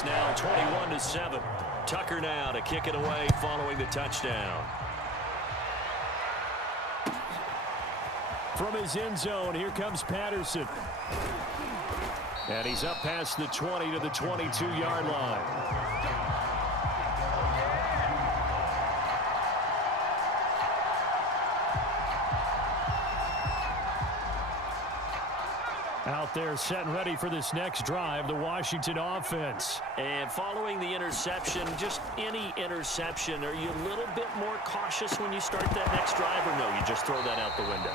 It's now 21-7. Tucker now to kick it away following the touchdown. From his end zone, here comes Patterson. And he's up past the 20 to the 22-yard line. Out there set and ready for this next drive, the Washington offense. And following the interception, just any interception, are you a little bit more cautious when you start that next drive, or no, you just throw that out the window?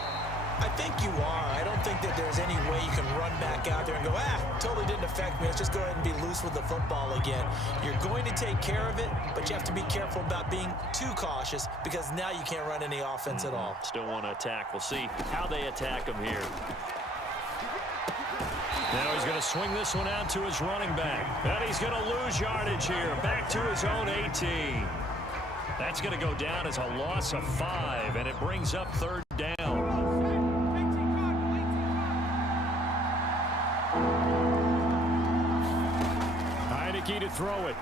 I think you are. I don't think that there's any way you can run back out there and go, totally didn't affect me. Let's just go ahead and be loose with the football again. You're going to take care of it, but you have to be careful about being too cautious because now you can't run any offense at all. Still want to attack. We'll see how they attack him here. Now he's going to swing this one out to his running back. And he's going to lose yardage here. Back to his own 18. That's going to go down as a loss of 5, and it brings up third down. Heineke to throw it.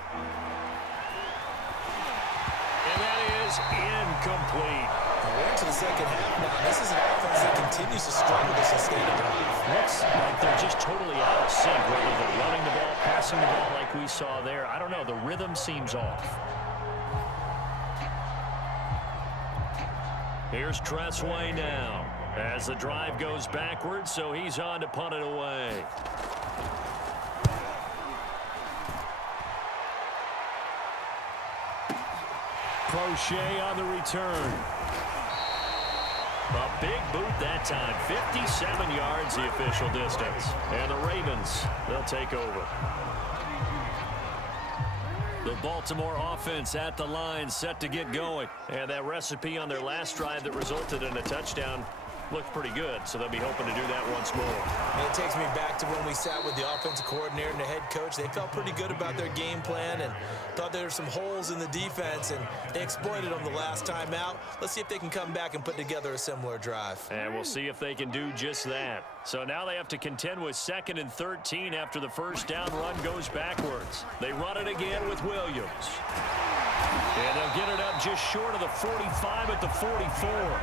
And that is incomplete. We're into the second half now. This is an offense that continues to struggle to sustain a drive. Looks like they're just totally out of sync, whether they're running the ball, passing the ball like we saw there. I don't know. The rhythm seems off. Here's Tressway now as the drive goes backwards, so he's on to punt it away. Crochet on the return. A big boot that time. 57 yards the official distance. And the Ravens, they'll take over. The Baltimore offense at the line, set to get going. And that recipe on their last drive that resulted in a touchdown looked pretty good, so they'll be hoping to do that once more. And it takes me back to when we sat with the offensive coordinator and the head coach. They felt pretty good about their game plan and thought there were some holes in the defense, and they exploited them the last time out. Let's see if they can come back and put together a similar drive. And we'll see if they can do just that. So now they have to contend with 2nd and 13 after the first down run goes backwards. They run it again with Williams. And they'll get it up just short of the 45 at the 44.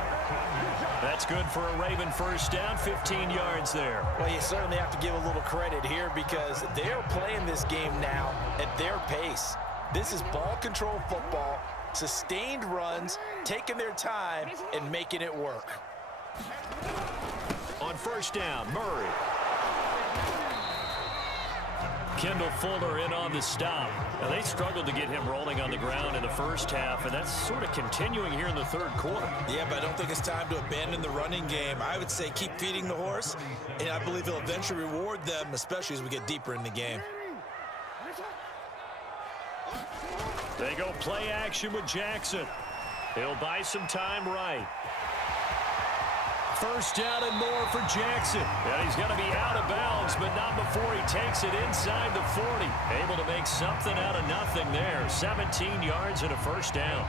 That's good for a Raven first down, 15 yards there. Well, you certainly have to give a little credit here because they're playing this game now at their pace. This is ball control football, sustained runs, taking their time, and making it work. On first down, Murray. Kendall Fuller in on the stop. Now, they struggled to get him rolling on the ground in the first half, and that's sort of continuing here in the third quarter. Yeah, but I don't think it's time to abandon the running game. I would say keep feeding the horse, and I believe he'll eventually reward them, especially as we get deeper in the game. They go play action with Jackson. He'll buy some time right. First down and more for Jackson. And he's going to be out of bounds, but not before he takes it inside the 40. Able to make something out of nothing there. 17 yards and a first down.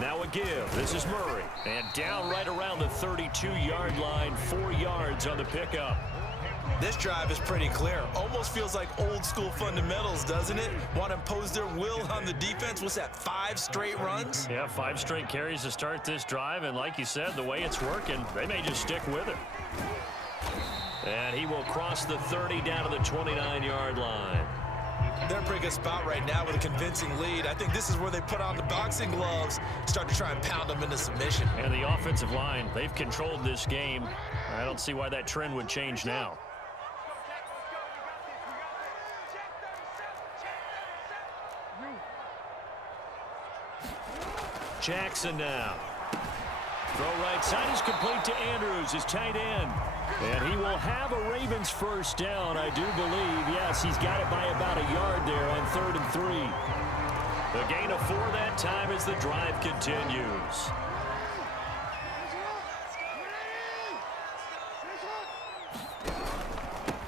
Now a give. This is Murray. And down right around the 32-yard line. 4 yards on the pickup. This drive is pretty clear. Almost feels like old school fundamentals, doesn't it? Want to impose their will on the defense. What's that, 5 straight runs? Yeah, 5 straight carries to start this drive. And like you said, the way it's working, they may just stick with it. And he will cross the 30 down to the 29-yard line. They're in a pretty good spot right now with a convincing lead. I think this is where they put on the boxing gloves, start to try and pound them into submission. And the offensive line, they've controlled this game. I don't see why that trend would change now. Jackson now. Throw right side is complete to Andrews, his tight end. And he will have a Ravens first down, I do believe. Yes, he's got it by about a yard there on 3rd and 3. The gain of 4 that time as the drive continues.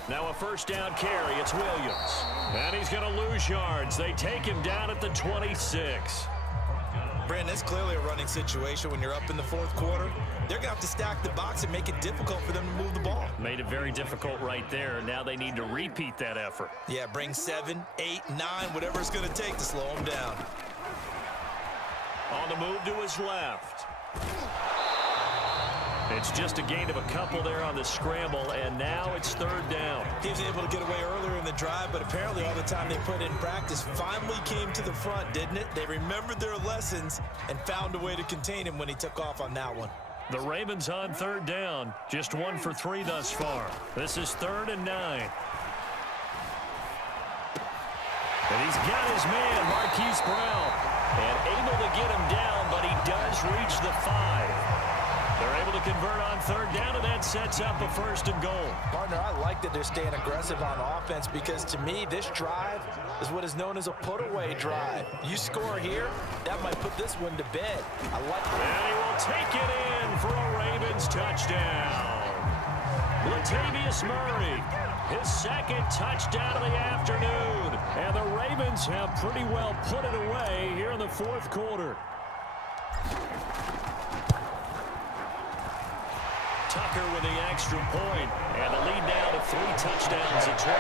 Now a first down carry, it's Williams. And he's going to lose yards. They take him down at the 26. Brandon, it's clearly a running situation when you're up in the fourth quarter. They're going to have to stack the box and make it difficult for them to move the ball. Made it very difficult right there. Now they need to repeat that effort. Yeah, bring 7, 8, 9, whatever it's going to take to slow them down. On the move to his left. It's just a gain of a couple there on the scramble, and now it's third down. He was able to get away earlier in the drive, but apparently all the time they put in practice finally came to the front, didn't it? They remembered their lessons and found a way to contain him when he took off on that one. The Ravens on third down, just 1 for 3 thus far. This is 3rd and 9. And he's got his man, Marquise Brown, and able to get him down, but he does reach the 5. They're able to convert on third down, and that sets up a 1st and goal. Partner, I like that they're staying aggressive on offense because, to me, this drive is what is known as a put-away drive. You score here, that might put this one to bed. I like it. And he will take it in for a Ravens touchdown. Latavius Murray, his 2nd touchdown of the afternoon. And the Ravens have pretty well put it away here in the 4th quarter. Tucker with the extra point, and the lead now to 3 touchdowns at 21.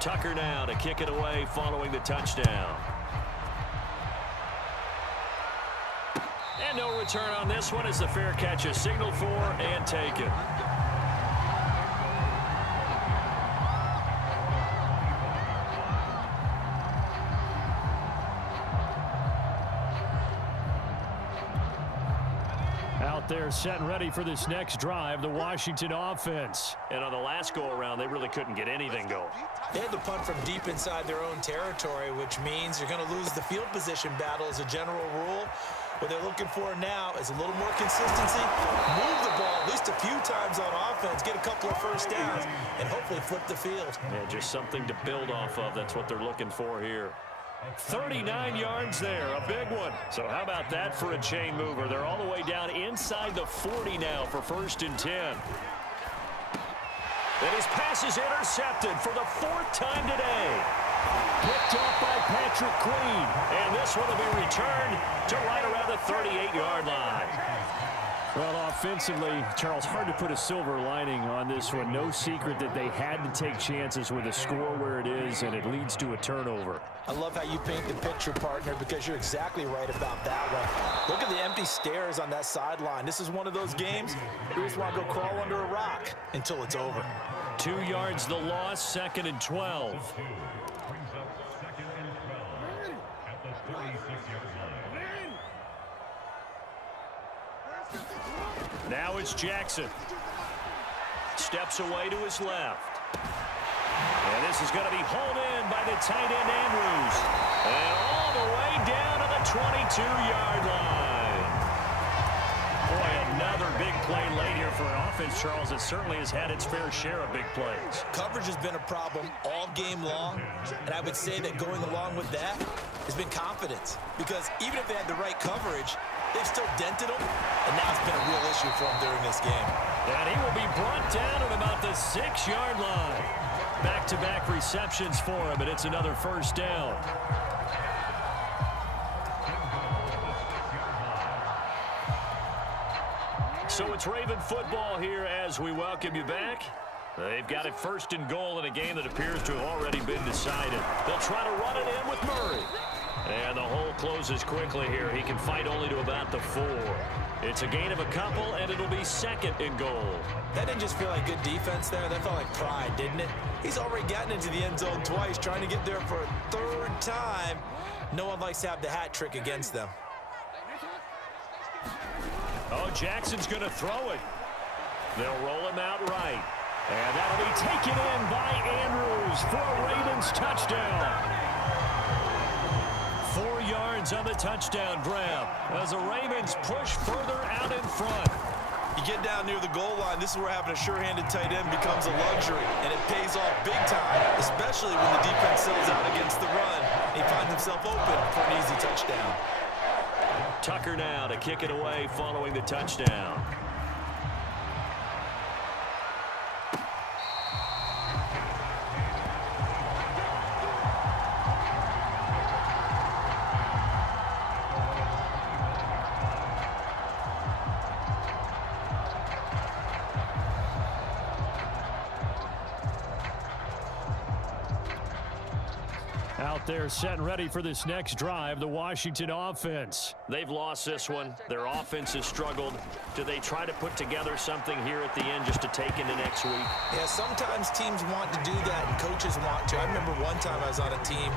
Tucker now to kick it away following the touchdown. And no return on this one as the fair catch is signaled for and taken. They're set and ready for this next drive, the Washington offense. And on the last go-around, they really couldn't get anything going. They had to punt from deep inside their own territory, which means you're going to lose the field position battle as a general rule. What they're looking for now is a little more consistency, move the ball at least a few times on offense, get a couple of first downs, and hopefully flip the field. Yeah, just something to build off of. That's what they're looking for here. 39 yards there, a big one. So how about that for a chain mover? They're all the way down inside the 40 now for 1st and 10. And his pass is intercepted for the 4th time today. Picked off by Patrick Queen. And this one will be returned to right around the 38-yard line. Well, offensively, Charles, hard to put a silver lining on this one. No secret that they had to take chances with a score where it is, and it leads to a turnover. I love how you paint the picture, partner, because you're exactly right about that one. Look at the empty stairs on that sideline. This is one of those games you just want to go crawl under a rock until it's over. 2 yards the loss, 2nd and 12. Now it's Jackson. Steps away to his left. And this is going to be hauled in by the tight end Andrews. And all the way down to the 22-yard line. Boy, another big play late here for an offense, Charles. It certainly has had its fair share of big plays. Coverage has been a problem all game long. And I would say that going along with that has been confidence. Because even if they had the right coverage, they've still dented him, and now it's been a real issue for him during this game. And he will be brought down at about the 6-yard line. Back-to-back receptions for him, and it's another 1st down. So it's Raven football here as we welcome you back. They've got it 1st and goal in a game that appears to have already been decided. They'll try to run it in with Murray. And the hole closes quickly here. He can fight only to about the 4. It's a gain of a couple, and it'll be 2nd and goal. That didn't just feel like good defense there. That felt like pride, didn't it? He's already gotten into the end zone twice, trying to get there for a 3rd time. No one likes to have the hat trick against them. Oh, Jackson's going to throw it. They'll roll him out right. And that'll be taken in by Andrews for a Ravens touchdown. 4 yards on the touchdown grab as the Ravens push further out in front. You get down near the goal line, this is where having a sure-handed tight end becomes a luxury, and it pays off big time, especially when the defense settles out against the run. He finds himself open for an easy touchdown. Tucker now to kick it away following the touchdown. Out there set and ready for this next drive, the Washington offense. They've lost this one. Their offense has struggled. Do they try to put together something here at the end just to take into next week? Yeah, sometimes teams want to do that and coaches want to. I remember one time I was on a team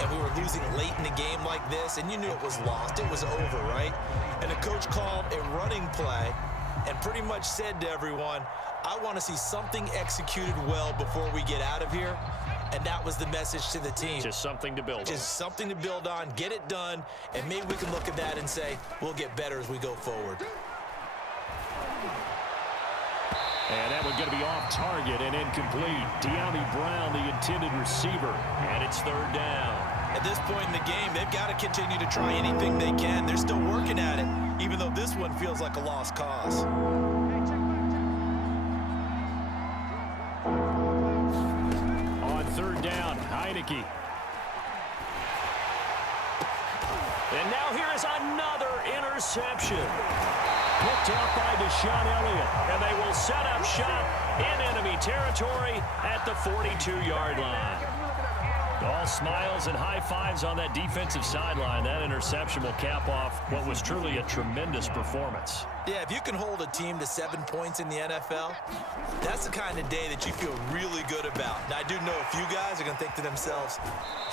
and we were losing late in the game like this, and you knew it was lost. It was over, right? And the coach called a running play and pretty much said to everyone, I want to see something executed well before we get out of here. And that was the message to the team. Just something to build on. Just something to build on, get it done, and maybe we can look at that and say, we'll get better as we go forward. And that one's going to be off target and incomplete. De'Ami Brown, the intended receiver, and it's third down. At this point in the game, they've got to continue to try anything they can. They're still working at it, even though this one feels like a lost cause. Third down, Heineke. And now here is another interception. Picked off by Deshaun Elliott. And they will set up shop in enemy territory at the 42-yard line. All smiles and high fives on that defensive sideline. That interception will cap off what was truly a tremendous performance. Yeah, if you can hold a team to 7 points in the NFL, that's the kind of day that you feel really good about. Now, I do know a few guys are going to think to themselves,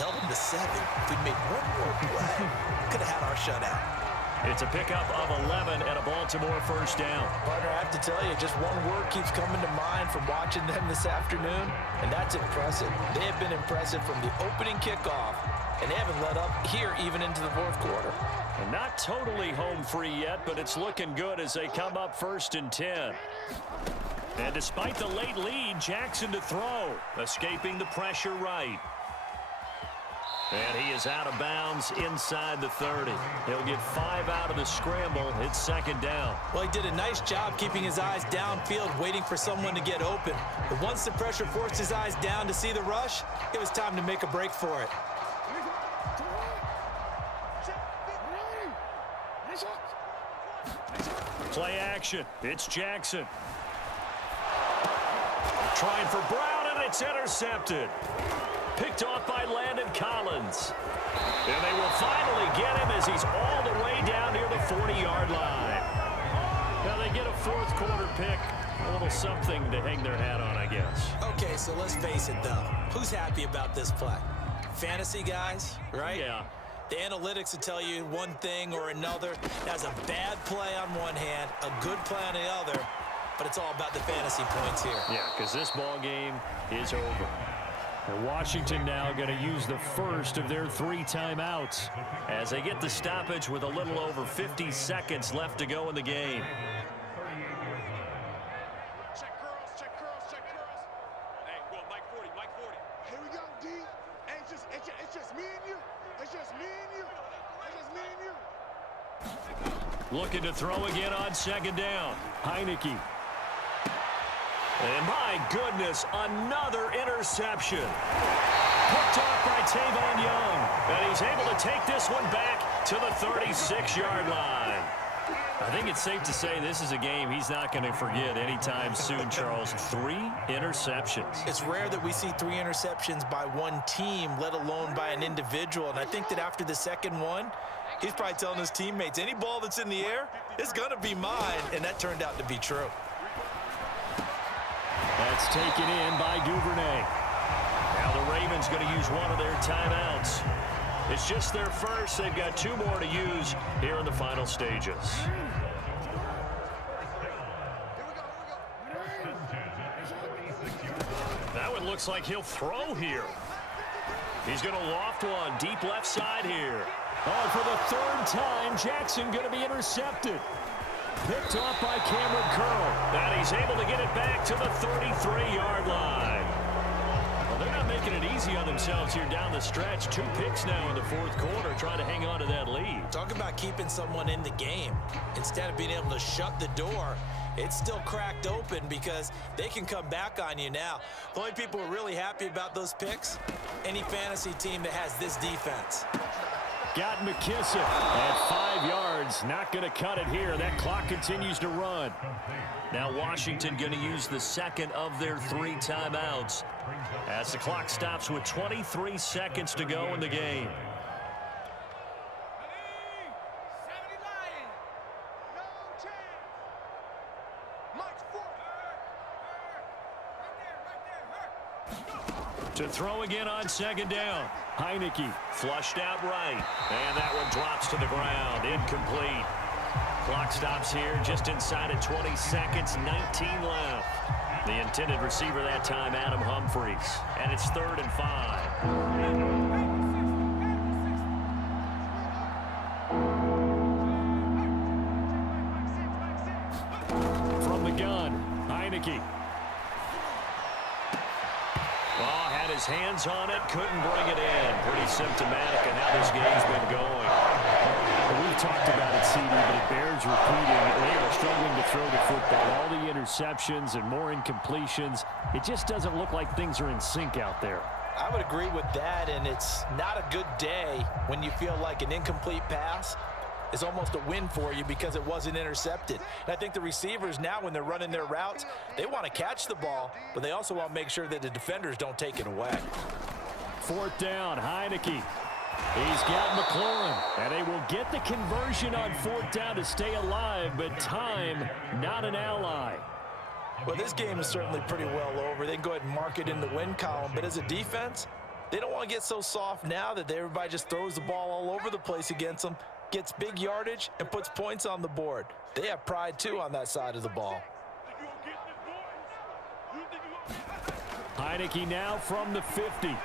held them to 7. If we made one more play, could have had our shutout. It's a pickup of 11 and a Baltimore first down. Partner, I have to tell you, just one word keeps coming to mind from watching them this afternoon, and that's impressive. They have been impressive from the opening kickoff, and they haven't let up here even into the fourth quarter. And not totally home free yet, but it's looking good as they come up 1st and 10. And despite the late lead, Jackson to throw, escaping the pressure right. And he is out of bounds inside the 30. He'll get 5 out of the scramble. It's second down. Well, he did a nice job keeping his eyes downfield, waiting for someone to get open. But once the pressure forced his eyes down to see the rush, it was time to make a break for it. Play action. It's Jackson. Trying for Brown, and it's intercepted. Picked off by Landon Collins. And they will finally get him as he's all the way down near the 40-yard line. Now they get a fourth quarter pick. A little something to hang their hat on, I guess. Okay, so let's face it, though. Who's happy about this play? Fantasy guys, right? Yeah. The analytics will tell you one thing or another. That's a bad play on one hand, a good play on the other, but it's all about the fantasy points here. Yeah, because this ball game is over. And Washington now going to use the first of their 3 timeouts as they get the stoppage with a little over 50 seconds left to go in the game. Check curls, check curls, check curls. Hey, go Mike 40, Mike 40. Here we go, D. It's just me and you. It's just me and you. It's just me and you. Looking to throw again on second down. Heineke. And my goodness, another interception. Picked off by Tavon Young. And he's able to take this one back to the 36-yard line. I think it's safe to say this is a game he's not going to forget anytime soon, Charles. 3 interceptions. It's rare that we see 3 interceptions by one team, let alone by an individual. And I think that after the second one, he's probably telling his teammates, any ball that's in the air is going to be mine. And that turned out to be true. That's taken in by Duvernay. Now the Ravens going to use one of their timeouts. It's just their first. They've got 2 more to use here in the final stages. That one looks like he'll throw here. He's going to loft one deep left side here. Oh, for the 3rd time, Jackson going to be intercepted. Picked off by Cameron Curl. And he's able to get it back to the 33-yard line. Well, they're not making it easy on themselves here down the stretch. 2 picks now in the fourth quarter, trying to hang on to that lead. Talk about keeping someone in the game. Instead of being able to shut the door, it's still cracked open because they can come back on you now. The only people who are really happy about those picks, any fantasy team that has this defense. got McKissick at 5 yards. Not going to cut it here. That clock continues to run. Now Washington going to use the second of their 3 timeouts as the clock stops with 23 seconds to go in the game. To throw again on second down. Heineke flushed out right. And that one drops to the ground. Incomplete. Clock stops here just inside of 20 seconds. 19 left. The intended receiver that time, Adam Humphries. And it's 3rd and 5. From the gun, Heineke. Oh, had his hands on it, couldn't bring it in. Pretty symptomatic of how this game's been going. Well, we've talked about it, CD, but it bears repeating. They are struggling to throw the football. All the interceptions and more incompletions. It just doesn't look like things are in sync out there. I would agree with that, and it's not a good day when you feel like an incomplete pass is almost a win for you because it wasn't intercepted. And I think the receivers now, when they're running their routes, they want to catch the ball, but they also want to make sure that the defenders don't take it away. 4th down, Heineke. He's got McLaurin, and they will get the conversion on 4th down to stay alive, but time not an ally. Well, this game is certainly pretty well over. They can go ahead and mark it in the win column, but as a defense, they don't want to get so soft now that everybody just throws the ball all over the place against them, gets big yardage, and puts points on the board. They have pride, too, on that side of the ball. Heineke now from the 50.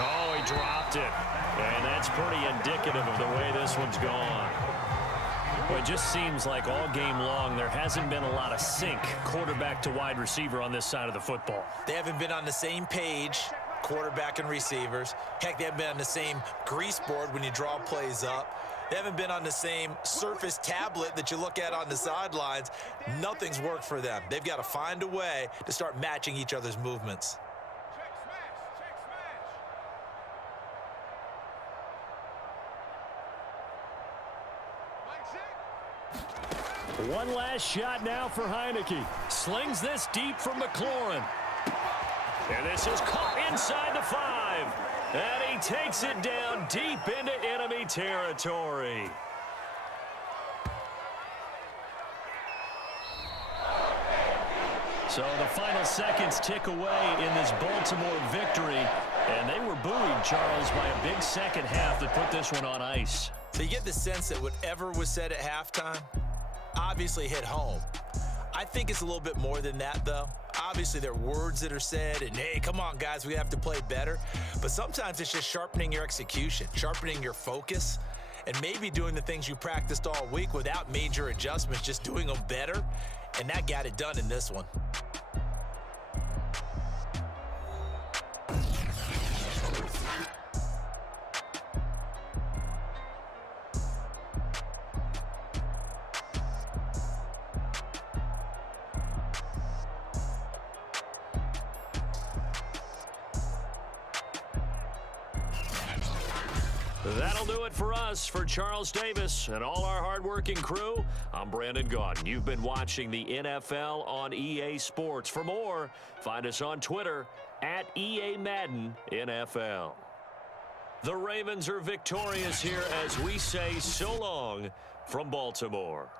Oh, he dropped it. And that's pretty indicative of the way this one's gone. Well, it just seems like all game long there hasn't been a lot of sync quarterback to wide receiver on this side of the football. They haven't been on the same page, quarterback and receivers. Heck, they haven't been on the same grease board when you draw plays up. They haven't been on the same surface tablet that you look at on the sidelines. Nothing's worked for them. They've got to find a way to start matching each other's movements. One last shot now for Heineke. Slings this deep from McLaurin. And this is caught inside the 5. And he takes it down deep into enemy territory. So the final seconds tick away in this Baltimore victory. And they were buoyed, Charles, by a big second half that put this one on ice. So you get the sense that whatever was said at halftime obviously hit home. I think it's a little bit more than that, though. Obviously, there are words that are said, and hey, come on, guys, we have to play better. But sometimes it's just sharpening your execution, sharpening your focus, and maybe doing the things you practiced all week without major adjustments, just doing them better. And that got it done in this one. That'll do it for us. For Charles Davis and all our hardworking crew, I'm Brandon Gaudin. You've been watching the NFL on EA Sports. For more, find us on Twitter at EA Madden NFL. The Ravens are victorious here as we say so long from Baltimore.